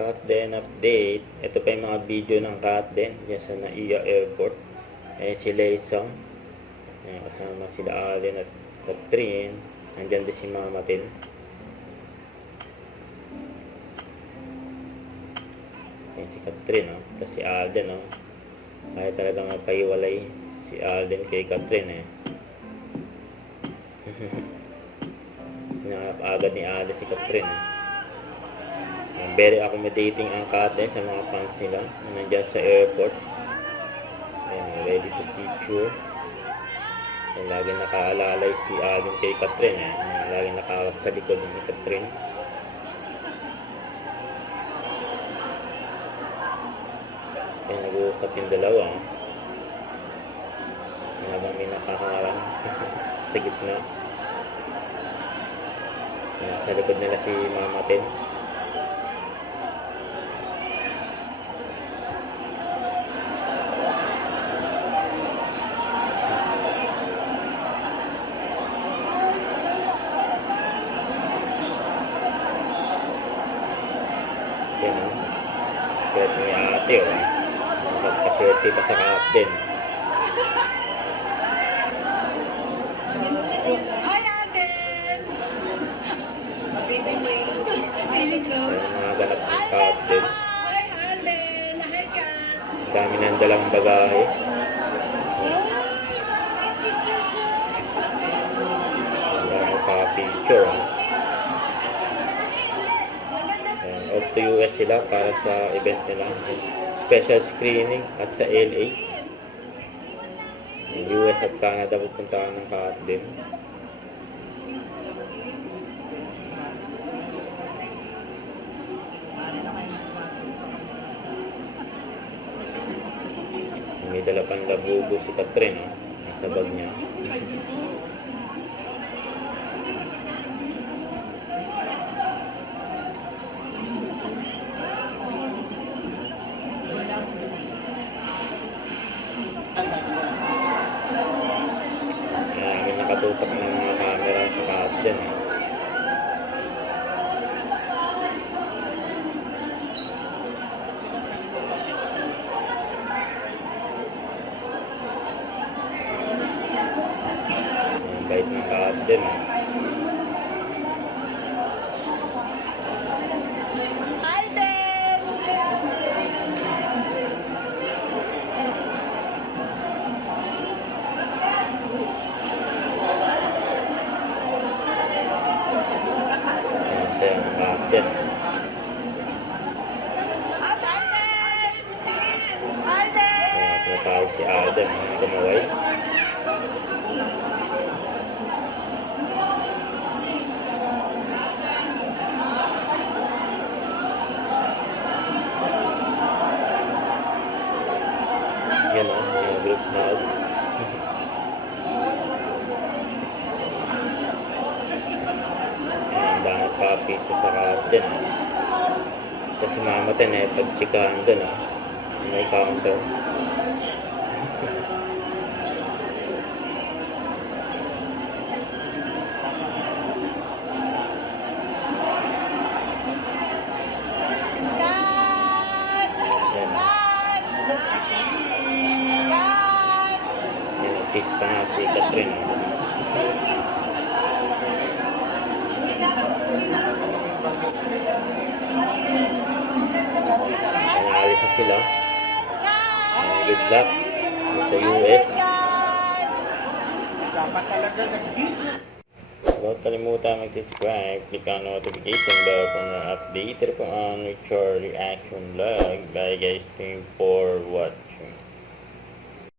Katden update. Ito pa yung mga video ng Katden dyan sa Naiya Airport. Si Leisong. Kasama sila Alden at Catherine. Nandyan din si Mama Tin. Si Catherine, tapos si Alden, kaya talagang magpaiwalay si Alden kay Catherine, Nakapagad ni Alden si Catherine. Very accommodating ang Katden sa mga fans nila na nandyan sa airport. Ready to picture. Laging nakaalalay si Alden kay Catherine. Laging nakawak sa likod ni Catherine. Nag-uusap yung dalawa. Habang may nakaharang sa gitna. Sa likod nila si Mama Tin. Yan, swerte ni ate, magkaswerte pa sa Katden. Hi, Alden! Mga ganap ng Katden. Hi, Alden! Hi, ka! Dami ng dalang bagahe. Dami pa picture. Off to US sila para sa event nila. Special screening at sa LA. US at Canada pupuntahan ng Katden. May dala pang labubo si Catherine, nasa bag niya. May nakatutok ng mga camera sa Katden. Ang bait ng Katden. Alden! Saya ng Katden. Alden! Alden! Tinatawag si Alden, gumaway. Yan yung group na ang dami pa picture sa Katden. Kasi Mama Tin pag-chikahan dun, may counter. Yan ang peace pa nga si Catherine. Naalis na sila. Good luck sa US. Huwag kalimutan mag-subscribe, click ang notification bell para updated po ang future reaction vlog. Bye guys, thank you for watching.